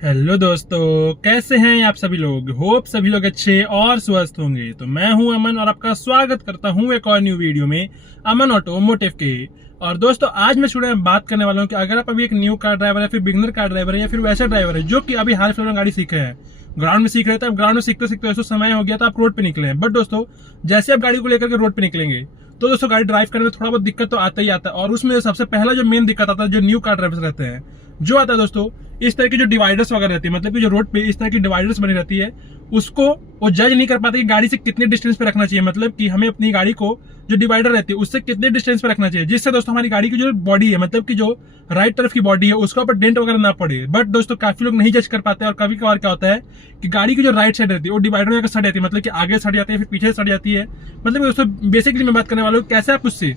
Hello दोस्तों, कैसे हैं आप सभी लोग। होप सभी लोग अच्छे और स्वस्थ होंगे। तो मैं हूं अमन और आपका स्वागत करता हूं एक और न्यू वीडियो में अमन ऑटोमोटिव के। और दोस्तों आज मैं शुरू में बात करने वाला हूं कि अगर आप अभी एक न्यू कार ड्राइवर है, फिर बिगनर कार ड्राइवर है, या फिर वैसे ड्राइवर है जो कि अभी हाल फिलहाल में गाड़ी सीखे हैं, ग्राउंड में सीख रहे थे, अब ग्राउंड में सीखते सीखते ऐसा समय हो गया तो आप रोड पे निकले हैं। बट दोस्तों जैसे आप गाड़ी को लेकर के रोड पे निकलेंगे तो दोस्तों गाड़ी ड्राइव करने में थोड़ा बहुत दिक्कत तो आता ही आता है। और उसमें सबसे पहला जो मेन दिक्कत आता है जो न्यू कार ड्राइवर्स रहते हैं, जो आता है दोस्तों इस तरह की जो डिवाइडर्स वगैरह रहती है, मतलब कि जो रोड पे इस तरह की डिवाइडर्स बनी रहती है, उसको वो जज नहीं कर पाते कि गाड़ी से कितने डिस्टेंस पे रखना चाहिए। मतलब कि हमें अपनी गाड़ी को जो डिवाइडर रहती है उससे कितने डिस्टेंस पे रखना चाहिए, जिससे दोस्तों हमारी गाड़ी की जो बॉडी है, मतलब कि जो राइट तरफ की बॉडी है, उसके ऊपर डेंट वगैरह ना पड़े। बट दोस्तों काफी लोग नहीं जज कर पाते और कभी कभार क्या होता है कि गाड़ी की जो राइट साइड रहती है वो डिवाइडर में जाकर सट जाती है, मतलब कि आगे सट जाती है, फिर पीछे सट जाती है। मतलब दोस्तों बेसिकली मैं बात करने वाला हूँ कैसे आप उससे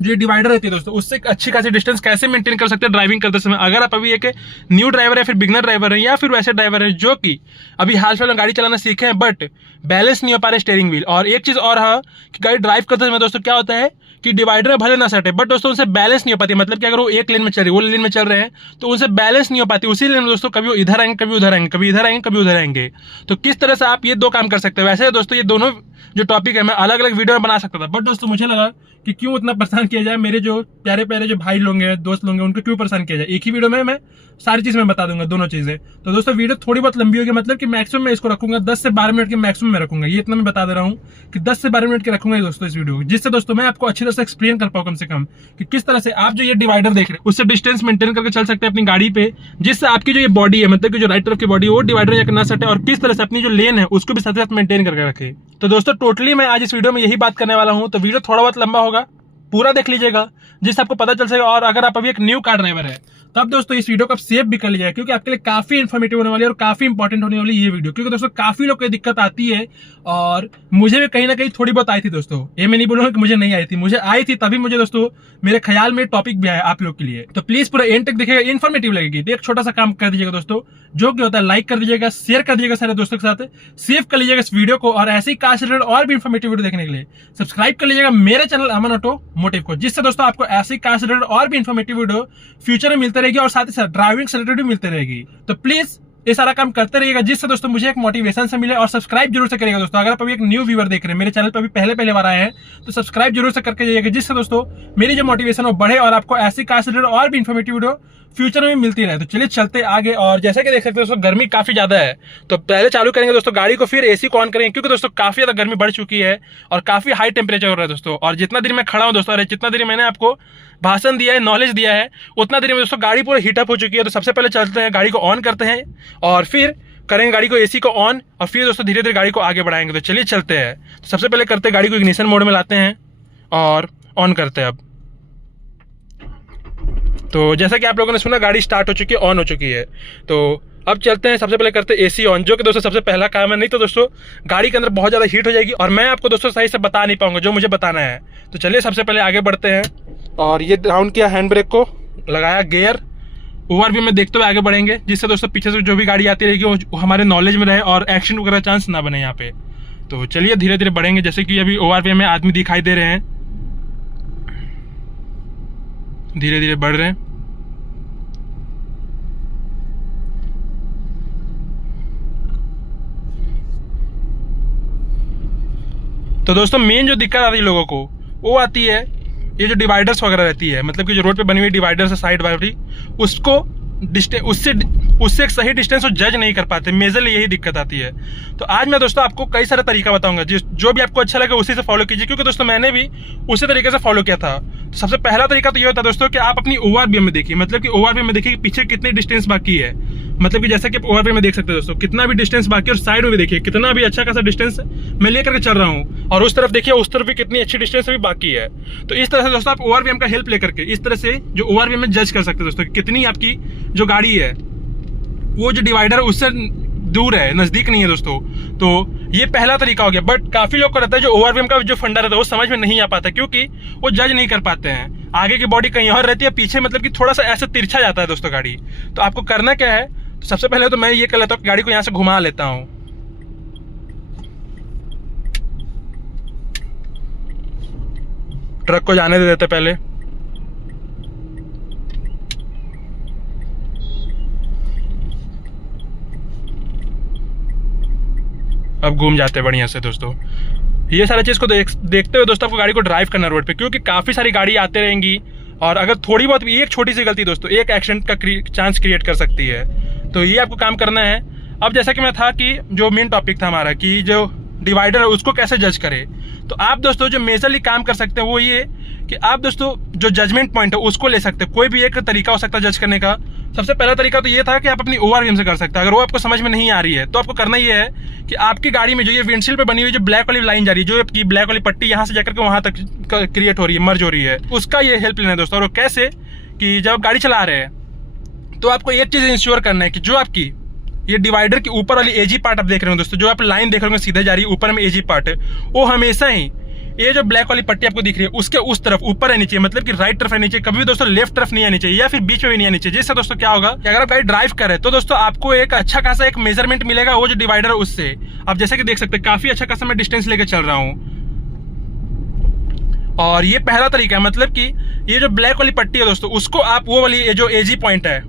जो डिवाइडर रहती है दोस्तों उससे अच्छी खासी डिस्टेंस कैसे मेंटेन कर सकते हैं ड्राइविंग करते समय। अगर आप अभी एक न्यू ड्राइवर है, फिर बिगनर ड्राइवर है, या फिर वैसे ड्राइवर है जो कि अभी हाल फिलहाल गाड़ी चलाना सीखे हैं बट बैलेंस नहीं हो पा रहे स्टीयरिंग व्हील। और एक चीज और हाँ कि गाड़ी ड्राइव करते समय दोस्तों क्या होता है कि डिवाइडर भले ना सटे बट दोस्तों उनसे बैलेंस नहीं हो पाती। मतलब कि अगर वो एक लेन में चल रही है, वो लेन में चल रहे हैं तो उनसे बैलेंस नहीं हो पाती। उसी लेन में दोस्तों कभी वो इधर आएंगे, कभी उधर आएंगे, कभी इधर आएंगे, कभी उधर आएंगे। तो किस तरह से आप ये दो काम कर सकते हैं। वैसे दोस्तों ये दोनों जो टॉपिक है मैं अलग अलग वीडियो में बना सकता था, बट दोस्तों मुझे लगा कि क्यों उतना परेशान किया जाए, मेरे जो प्यारे प्यारे जो भाई लोग हैं, दोस्त लोग हैं, उनको क्यों परेशान किया जाए। एक ही वीडियो में मैं सारी चीज में बता दूंगा, दोनों चीजें। तो दोस्तों वीडियो थोड़ी बहुत लंबी होगी, मतलब कि मैक्सिमम मैं इसको रखूंगा 10 से 12 मिनट के मैक्सिमम में रखूंगा। ये इतना मैं बता दे रहा हूँ कि 10 से 12 मिनट के रखूंगा दोस्तों इस वीडियो, जिससे दोस्तों मैं आपको अच्छी तरह से एक्सप्लेन कर पाऊँ कम से कम कि किस तरह से आप जो ये डिवाइडर देख रहे हैं उससे डिस्टेंस मेंटेन करके चल सकते हैं अपनी गाड़ी पे, जिससे आपकी जो ये बॉडी है, मतलब कि जो राइट तरफ की बॉडी है वो डिवाइडर जाकर ना सटे, और किस तरह से अपनी जो लेन है उसको भी साथ साथ मेंटेन करके रखे। तो दोस्तों टोटली मैं आज इस वीडियो में यही बात करने वाला हूँ। तो वीडियो थोड़ा बहुत लंबा होगा, पूरा देख लीजिएगा जिससे आपको पता चल सकेगा। और अगर आप अभी एक न्यू कार ड्राइवर है तब दोस्तों इस वीडियो को आप सेव भी कर लीजिएगा, क्योंकि आपके लिए काफी इन्फॉर्मेटिव होने वाली है और काफी इंपॉर्टेंट होने वाली ये वीडियो। क्योंकि दोस्तों काफी लोग को दिक्कत आती है और मुझे भी कहीं ना कहीं थोड़ी बहुत आई थी दोस्तों। ये मैं नहीं बोलूंगा कि मुझे नहीं आई थी, मुझे आई थी, तभी मुझे दोस्तों मेरे ख्याल में टॉपिक भी आया आप लोग के लिए। तो प्लीज पूरा एंड तक देखिएगा, इन्फॉर्मेटिव लगेगी। तो एक छोटा सा काम कर दीजिएगा दोस्तों, जो कि होता है लाइक कर दीजिएगा, शेयर कर दीजिएगा सारे दोस्तों के साथ, सेव कर लीजिएगा इस वीडियो को। और ऐसे ही कार से रिलेटेड और भी इन्फॉर्मेटिव वीडियो देखने के लिए सब्सक्राइब कर लीजिएगा मेरे चैनल अमन ऑटोमोटिव को, जिससे दोस्तों आपको ऐसे ही कार से रिलेटेड और भी इन्फॉर्मेटिव वीडियो फ्यूचर में मिलते रहेगी और साथ ही साथ ड्राइविंग से रिलेटेड भी मिलते रहेगी। तो प्लीज ये सारा काम करते रहिएगा, जिससे दोस्तों मुझे एक मोटिवेशन से मिले। और सब्सक्राइब जरूर से करिएगा दोस्तों। अगर आप अभी एक न्यू व्यूअर देख रहे हैं, मेरे चैनल पर अभी पहले बार आए हैं, तो सब्सक्राइब जरूर से करके जाइएगा, जिससे दोस्तों मेरी जो मोटिवेशन वो बढ़े और आपको ऐसी कार से रिलेटेड और भी इन्फॉर्मेटिव वीडियो फ्यूचर में मिलती रहे। तो चलिए चलते आगे। और जैसा कि देख सकते हैं दोस्तों गर्मी काफी ज्यादा है, तो पहले चालू करेंगे दोस्तों गाड़ी को, फिर एसी को ऑन करेंगे, क्योंकि दोस्तों काफी ज्यादा गर्मी बढ़ चुकी है और काफी हाई टेम्परेचर हो रहा है दोस्तों। और जितना देर मैं खड़ा हूं दोस्तों, जितना देर मैंने आपको भाषण दिया है, नॉलेज दिया है, उतना देर में दोस्तों गाड़ी पूरी हीटअप हो चुकी है। तो सबसे पहले चलते हैं, गाड़ी को ऑन करते हैं और फिर करेंगे गाड़ी को एसी को ऑन, और फिर दोस्तों धीरे धीरे गाड़ी को आगे बढ़ाएंगे। तो चलिए चलते हैं। तो सबसे पहले करते हैं गाड़ी को इग्निशन मोड में लाते हैं और ऑन करते हैं अब। तो जैसा कि आप लोगों ने सुना गाड़ी स्टार्ट हो चुकी है, ऑन हो चुकी है। तो अब चलते हैं, सबसे पहले करते हैं एसी ऑन, जो कि दोस्तों सबसे पहला काम है। नहीं तो दोस्तों गाड़ी के अंदर बहुत ज़्यादा हीट हो जाएगी और मैं आपको दोस्तों सही से बता नहीं पाऊंगा जो मुझे बताना है। तो चलिए सबसे पहले आगे बढ़ते हैं और ये डाउन किया, हैंड ब्रेक को लगाया, गियर ओवरव्यू में देखते हुए आगे बढ़ेंगे, जिससे दोस्तों पीछे से जो भी गाड़ी आती रहेगी वो हमारे नॉलेज में रहे और एक्सीडेंट वगैरह चांस ना बने यहाँ पे। तो चलिए धीरे धीरे बढ़ेंगे, जैसे कि अभी ओवरव्यू में आदमी दिखाई दे रहे हैं, धीरे धीरे बढ़ रहे हैं। तो दोस्तों मेन जो दिक्कत आती है लोगों को वो आती है ये जो डिवाइडर्स वगैरह रहती है, मतलब कि जो रोड पे बनी हुई डिवाइडर्स है साइड वाली, उसको उससे एक सही डिस्टेंस वो जज नहीं कर पाते। मेजरली यही दिक्कत आती है। तो आज मैं दोस्तों आपको कई सारे तरीका बताऊंगा, जो भी आपको अच्छा लगे उसी से फॉलो कीजिए, क्योंकि दोस्तों मैंने भी उसी तरीके से फॉलो किया था। तो सबसे पहला तरीका तो ये होता है दोस्तों कि आप अपनी ओवरव्यू में देखिए, मतलब कि ओवरव्यू में देखिए कि पीछे कितनी डिस्टेंस बाकी है। मतलब कि जैसे कि ओवरव्यू में देख सकते हैं दोस्तों कितना भी डिस्टेंस बाकी है, और साइड में भी देखिए कितना भी अच्छा खासा डिस्टेंस मैं लेकर के चल रहा हूँ, और उस तरफ देखिए उस तरफ भी कितनी अच्छी डिस्टेंस भी बाकी है। तो इस तरह से दोस्तों आप ओवरव्यू का हेल्प लेकर के इस तरह से जो ओवरव्यू में जज कर सकते हैं दोस्तों कितनी आपकी जो गाड़ी है वो जो डिवाइडर उससे दूर है, नजदीक नहीं है दोस्तों। तो ये पहला तरीका हो गया। बट काफी लोग को रहता है जो ओवरव्यू का जो फंडा रहता है वो समझ में नहीं आ पाता, क्योंकि वो जज नहीं कर पाते हैं। आगे की बॉडी कहीं और रहती है, पीछे मतलब कि थोड़ा सा ऐसे तिरछा जाता है दोस्तों गाड़ी। तो आपको करना क्या है, तो सबसे पहले तो मैं ये कर लेता हूँ, गाड़ी को यहाँ से घुमा लेता हूँ। ट्रक को जाने दे देते पहले। अब घूम जाते हैं बढ़िया से दोस्तों। ये सारा चीज़ को देखते हुए दोस्तों आपको गाड़ी को ड्राइव करना रोड पे, क्योंकि काफ़ी सारी गाड़ी आते रहेंगी और अगर थोड़ी बहुत भी एक छोटी सी गलती दोस्तों एक एक्सीडेंट का चांस क्रिएट कर सकती है। तो ये आपको काम करना है। अब जैसा कि मैं था कि जो मेन टॉपिक था हमारा कि जो डिवाइडर है उसको कैसे जज करें, तो आप दोस्तों जो मेजरली काम कर सकते हैं वो ये कि आप दोस्तों जो जजमेंट पॉइंट है उसको ले सकते हैं। कोई भी एक तरीका हो सकता है जज करने का। सबसे पहला तरीका तो ये था कि आप अपनी ओवरव्यू से कर सकते हैं। अगर वो आपको समझ में नहीं आ रही है तो आपको करना ये है कि आपकी गाड़ी में जो ये विंडशील्ड पे बनी हुई जो ब्लैक वाली लाइन जा रही है, जो आपकी ब्लैक वाली पट्टी यहाँ से जाकर के वहां तक क्रिएट हो रही है, मर्ज हो रही है, उसका ये हेल्प लेना है दोस्तों। और कैसे कि जब आप गाड़ी चला रहे हैं तो आपको एक चीज इंश्योर करना है कि जो आपकी ये डिवाइडर के ऊपर वाली एजी पार्ट आप देख रहे हो दोस्तों, जो आप लाइन देख रहे हो सीधे जा रही है, ऊपर में एजी पार्ट है, वो हमेशा ही ये जो ब्लैक वाली पट्टी आपको दिख रही है उसके उस तरफ ऊपर रहनी चाहिए, मतलब कि राइट तरफ रहनी चाहिए। कभी भी दोस्तों लेफ्ट तरफ नहीं आनी चाहिए या फिर बीच में भी नहीं आनी चाहिए। जिससे दोस्तों क्या होगा कि अगर आप गाड़ी ड्राइव करें तो दोस्तों आपको एक अच्छा खासा एक मेजरमेंट मिलेगा वो जो डिवाइडर है उससे। आप जैसे कि देख सकते हैं काफी अच्छा खासा मैं डिस्टेंस लेकर चल रहा हूँ। और ये पहला तरीका है, मतलब कि ये जो ब्लैक वाली पट्टी है दोस्तों उसको आप वो वाली ये जो एजी पॉइंट है,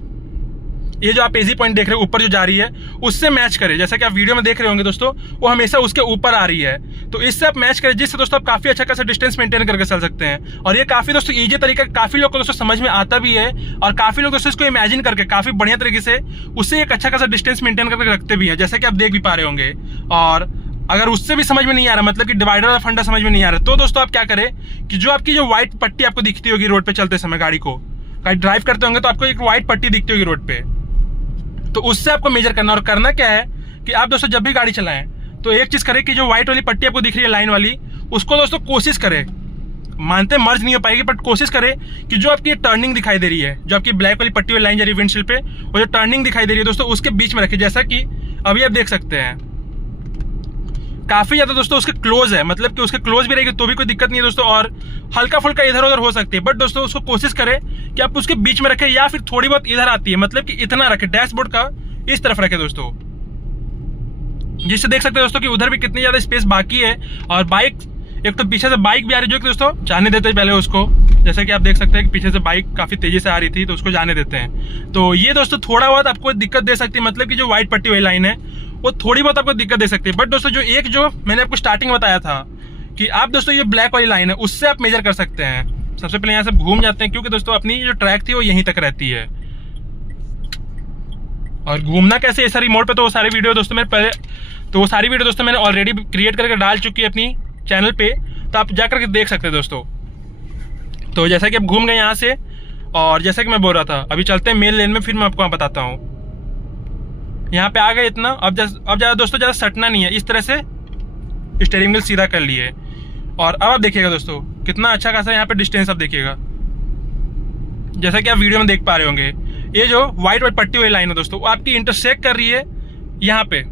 ये जो आप एजी पॉइंट देख रहे हो ऊपर जो जा रही है उससे मैच करें। जैसा कि आप वीडियो में देख रहे होंगे दोस्तों वो हमेशा उसके ऊपर आ रही है, तो इससे आप मैच करें, जिससे दोस्तों आप काफी अच्छा खासा डिस्टेंस मेंटेन करके चल सकते हैं। और ये काफी दोस्तों इजी तरीका काफी लोग को दोस्तों समझ में आता भी है और काफी लोग दोस्तों इसको इमेजिन करके काफी बढ़िया तरीके से उससे एक अच्छा खासा डिस्टेंस मेंटेन करके रखते भी है, जैसा कि आप देख भी पा रहे होंगे। और अगर उससे भी समझ में नहीं आ रहा, मतलब कि डिवाइडर वाला फंडा समझ में नहीं आ रहा, तो दोस्तों आप क्या करें कि जो आपकी जो व्हाइट पट्टी आपको दिखती होगी रोड पे चलते समय, गाड़ी ड्राइव करते होंगे तो आपको एक व्हाइट पट्टी दिखती होगी रोड पे, तो उससे आपको मेजर करना। और करना क्या है कि आप दोस्तों जब भी गाड़ी चलाएं तो एक चीज करें कि जो व्हाइट वाली पट्टी आपको दिख रही है लाइन वाली, उसको दोस्तों कोशिश करें, मानते मर्ज नहीं हो पाएगी बट कोशिश करें कि जो आपकी टर्निंग दिखाई दे रही है, जो आपकी ब्लैक वाली पट्टी वाली लाइन जा रही है विंडशील्ड पे, वो जो टर्निंग दिखाई दे रही है दोस्तों उसके बीच में रखें। जैसा कि अभी आप देख सकते हैं काफी ज्यादा दोस्तों उसके क्लोज है, मतलब कि उसके क्लोज भी रहेगी तो भी कोई दिक्कत नहीं है दोस्तों, और हल्का फुल्का इधर उधर हो सकती है, बट दोस्तों उसको कोशिश करें कि आप उसके बीच में रखें या फिर थोड़ी बहुत इधर आती है, मतलब कि इतना रखें, डैशबोर्ड का इस तरफ रखें दोस्तों, जिससे देख सकते हैं दोस्तों कि उधर भी कितनी ज्यादा स्पेस बाकी है। और बाइक एक तो पीछे से बाइक भी आ रही है जो कि दोस्तों जाने देते हैं पहले उसको, जैसे कि आप देख सकते हैं कि पीछे से बाइक काफी तेजी से आ रही थी तो उसको जाने देते हैं। तो ये दोस्तों थोड़ा बहुत आपको दिक्कत दे सकती है, मतलब कि जो व्हाइट पट्टी वाली लाइन है वो थोड़ी बहुत आपको दिक्कत दे सकती है। बट दोस्तों जो मैंने आपको स्टार्टिंग बताया था कि आप दोस्तों ये ब्लैक वाली लाइन है उससे आप मेजर कर सकते हैं। सबसे पहले यहाँ से घूम जाते हैं क्योंकि दोस्तों अपनी जो ट्रैक थी वो यहीं तक रहती है। और घूमना कैसे ये सारी मोड पे तो वो सारी वीडियो दोस्तों वो सारी वीडियो दोस्तों मैंने ऑलरेडी क्रिएट करके डाल चुकी है अपनी चैनल पे, तो आप जाकर के देख सकते हैं दोस्तों। तो जैसा कि अब घूम गए यहाँ से, और जैसा कि मैं बोल रहा था अभी चलते हैं मेन लेन में, फिर मैं आपको बताता हूँ। यहाँ पे आ गए इतना, अब ज़्यादा दोस्तों ज़्यादा सटना नहीं है, इस तरह से स्टीयरिंग व्हील सीधा कर लिए। और अब आप देखिएगा दोस्तों कितना अच्छा खासा यहाँ पे डिस्टेंस आप देखिएगा, जैसा कि आप वीडियो में देख पा रहे होंगे। ये जो व्हाइट पट्टी वाली लाइन है दोस्तों वो आपकी इंटरसेक्ट कर रही है यहाँ पे,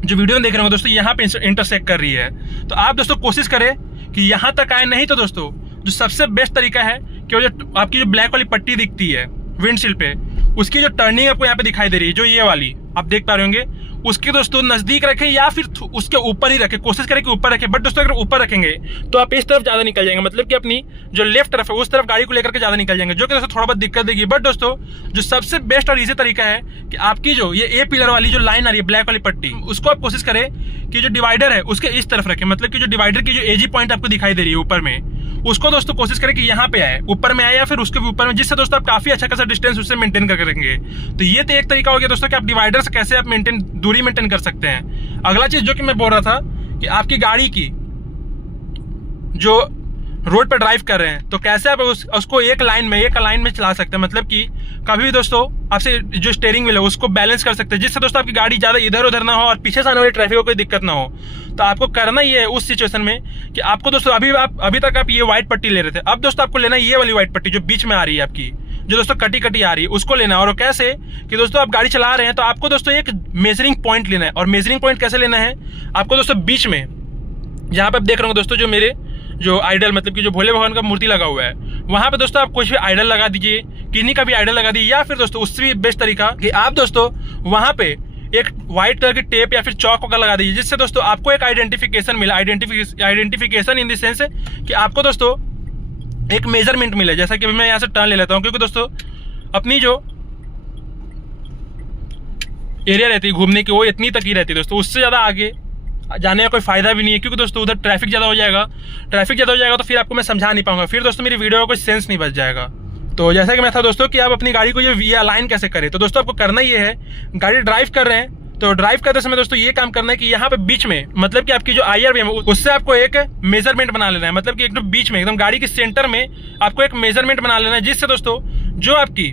जो वीडियो में देख रहे हो दोस्तों यहाँ पे इंटरसेक्ट कर रही है। तो आप दोस्तों कोशिश करें कि यहाँ तक आए, नहीं तो दोस्तों जो सबसे बेस्ट तरीका है कि वो जो आपकी जो ब्लैक वाली पट्टी दिखती है विंडशील्ड पे, उसकी जो टर्निंग आपको यहाँ पे दिखाई दे रही है, जो ये वाली आप देख पा रहे होंगे, उसके दोस्तों नजदीक रखें या फिर उसके ऊपर ही रखें, कोशिश करें कि ऊपर रखें। बट दोस्तों अगर ऊपर रखेंगे तो आप इस तरफ ज्यादा निकल जाएंगे, मतलब कि अपनी जो लेफ्ट तरफ है उस तरफ गाड़ी को लेकर के ज्यादा निकल जाएंगे, जो कि दोस्तों थोड़ा बहुत दिक्कत देगी। बट दोस्तों जो सबसे बेस्ट और इजी तरीका है कि आपकी जो ये ए पिलर वाली जो लाइन आ रही है ब्लैक वाली पट्टी, उसको आप कोशिश करें कि जो डिवाइडर है उसके इस तरफ रखें, मतलब कि जो डिवाइडर की जो एजी पॉइंट आपको दिखाई दे रही है ऊपर में, उसको दोस्तों कोशिश करें कि यहाँ पे आए, ऊपर में आए या फिर उसके भी ऊपर में, जिससे दोस्तों आप काफी अच्छा खासा डिस्टेंस उससे मेंटेन करके रखेंगे। तो ये तो एक तरीका हो गया दोस्तों कि आप डिवाइडर से कैसे आप दूरी मेंटेन कर सकते हैं। अगला चीज जो कि मैं बोल रहा था कि आपकी गाड़ी की जो रोड पर ड्राइव कर रहे हैं तो कैसे आप उसको एक लाइन में चला सकते हैं, मतलब कि कभी भी दोस्तों आपसे जो स्टीयरिंग व्हील है उसको बैलेंस कर सकते हैं, जिससे दोस्तों आपकी गाड़ी ज्यादा इधर उधर ना हो और पीछे से आने वाली ट्रैफिक को कोई दिक्कत ना हो। तो आपको करना ये है उस सिचुएशन में कि आपको दोस्तों अभी तक आप ये व्हाइट पट्टी ले रहे थे, अब दोस्तों आपको लेना ये वाली व्हाइट पट्टी जो बीच में आ रही है आपकी, जो दोस्तों कटी आ रही है, उसको लेना है। और कैसे कि दोस्तों आप गाड़ी चला रहे हैं तो आपको दोस्तों एक मेजरिंग पॉइंट लेना है। और मेजरिंग पॉइंट कैसे लेना है, आपको दोस्तों बीच में जहाँ पे आप देख रहे हो दोस्तों जो मेरे जो आइडल, मतलब कि जो भोले भगवान का मूर्ति लगा हुआ है, वहां पे दोस्तों आप कुछ भी आइडल लगा दीजिए, किन्हीं का भी आइडल लगा दीजिए, या फिर दोस्तों उससे भी बेस्ट तरीका कि आप दोस्तों वहां पे एक व्हाइट कलर की टेप या फिर चौक वगैरह लगा दीजिए, जिससे दोस्तों आपको एक आइडेंटिफिकेशन मिला। आइडेंटिफिकेशन इन द सेंस कि आपको दोस्तों एक मेजरमेंट मिले। जैसा कि मैं यहाँ से टर्न ले लेता हूँ, क्योंकि दोस्तों अपनी जो एरिया रहती है घूमने की वो इतनी तक ही रहती है दोस्तों, उससे ज़्यादा आगे जाने का कोई फायदा भी नहीं है, क्योंकि दोस्तों उधर ट्रैफिक ज़्यादा हो जाएगा तो फिर आपको मैं समझा नहीं पाऊंगा, फिर दोस्तों मेरी वीडियो का कोई सेंस नहीं बच जाएगा। तो जैसा कि मैं था दोस्तों कि आप अपनी गाड़ी को ये अलाइन कैसे करें, तो दोस्तों आपको करना ये है, गाड़ी ड्राइव कर रहे हैं तो ड्राइव करते समय दोस्तों ये काम करना है कि यहाँ पे बीच में, मतलब कि आपकी जो IRV है उससे आपको एक मेजरमेंट बना लेना है, मतलब कि एकदम बीच में, एकदम गाड़ी के सेंटर में आपको एक मेजरमेंट बना लेना है, जिससे दोस्तों जो आपकी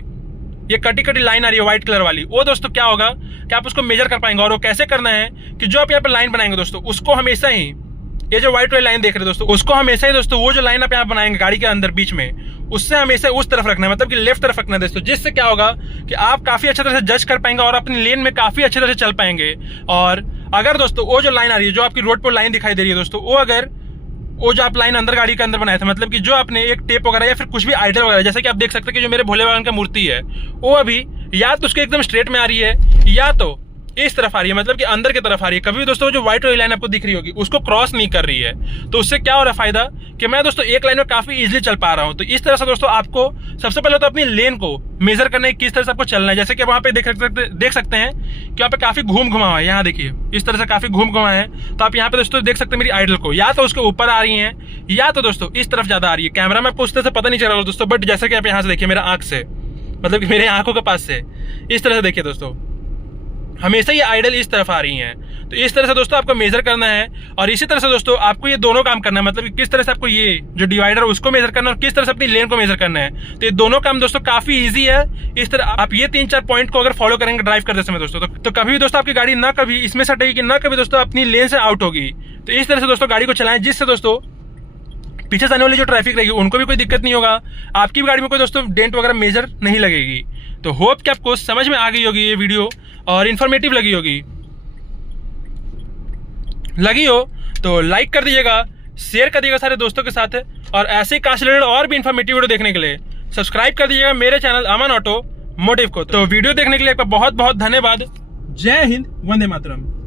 ये कटी लाइन आ रही है व्हाइट कलर वाली, वो दोस्तों क्या होगा कि आप उसको मेजर कर पाएंगे। और वो कैसे करना है कि जो आप यहाँ पे लाइन बनाएंगे दोस्तों, उसको हमेशा ही, ये जो व्हाइट वाली लाइन देख रहे हैं दोस्तों, उसको हमेशा ही दोस्तों वो जो लाइन आप यहाँ बनाएंगे गाड़ी के अंदर बीच में, उससे हमेशा उस तरफ रखना है, मतलब कि लेफ्ट तरफ रखना है दोस्तों, जिससे क्या होगा कि आप काफी अच्छी तरह से जज कर पाएंगे और अपनी लेन में काफी अच्छी तरह से चल पाएंगे। और अगर दोस्तों वो जो लाइन आ रही है, जो आपकी रोड पर लाइन दिखाई दे रही है दोस्तों, वो जो आप लाइन अंदर गाड़ी के अंदर बनाया था, मतलब कि जो आपने एक टेप वगैरह या फिर कुछ भी आइडल वगैरह, जैसे कि आप देख सकते हैं कि जो मेरे भोले बाबा की मूर्ति है, वो अभी या तो उसके एकदम स्ट्रेट में आ रही है या तो इस तरफ आ रही है, मतलब कि अंदर की तरफ आ रही है। कभी भी दोस्तों जो व्हाइट वाली लाइन आपको दिख रही होगी उसको क्रॉस नहीं कर रही है, तो उससे क्या हो रहा है फायदा कि मैं दोस्तों एक लाइन में काफी इजीली चल पा रहा हूं। तो इस तरह से दोस्तों आपको सबसे पहले तो अपनी लेन को मेजर करना है, किस तरह से आपको चलना है। जैसे कि वहां पे देख सकते हैं कि यहाँ पे काफी घुमा है, यहाँ देखिए इस तरह से काफी घुमा है। तो आप यहाँ पे दोस्तों देख सकते हैं मेरी आइडल को या तो उसके ऊपर आ रही है या तो दोस्तों इस तरफ ज्यादा आ रही है। कैमरा में आपको उस तरह से पता नहीं चल रहा दोस्तों, बट जैसे कि आप यहाँ से देखिए मेरा आंख से, मतलब कि मेरे आंखों के पास से इस तरह से देखिए दोस्तों, हमेशा ये आइडल इस तरफ आ रही हैं। तो इस तरह से दोस्तों आपको मेजर करना है। और इसी तरह से दोस्तों आपको ये दोनों काम करना है, मतलब कि किस तरह से आपको ये जो डिवाइडर उसको मेजर करना है और किस तरह से अपनी लेन को मेजर करना है। तो ये दोनों काम दोस्तों काफी इजी है। इस तरह आप ये 3-4 पॉइंट को अगर फॉलो करेंगे ड्राइव करते समय दोस्तों, तो कभी भी दोस्तों आपकी गाड़ी ना कभी इसमें सटेगी, ना कभी दोस्तों अपनी लेन से आउट होगी। तो इस तरह से दोस्तों गाड़ी को चलाएं, जिससे दोस्तों पीछे से आने वाली जो ट्रैफिक रहेगी उनको भी कोई दिक्कत नहीं होगा, आपकी भी गाड़ी में कोई दोस्तों डेंट वगैरह मेजर नहीं लगेगी। तो होप कि आपको समझ में आ गई होगी ये वीडियो और इन्फॉर्मेटिव लगी हो तो लाइक कर दीजिएगा, शेयर कर दीजिएगा सारे दोस्तों के साथ, और ऐसे ही कार से रिलेटेड और भी इन्फॉर्मेटिव वीडियो देखने के लिए सब्सक्राइब कर दीजिएगा मेरे चैनल अमन ऑटो मोटिव को। तो वीडियो देखने के लिए आपका बहुत बहुत धन्यवाद। जय हिंद, वंदे मातरम।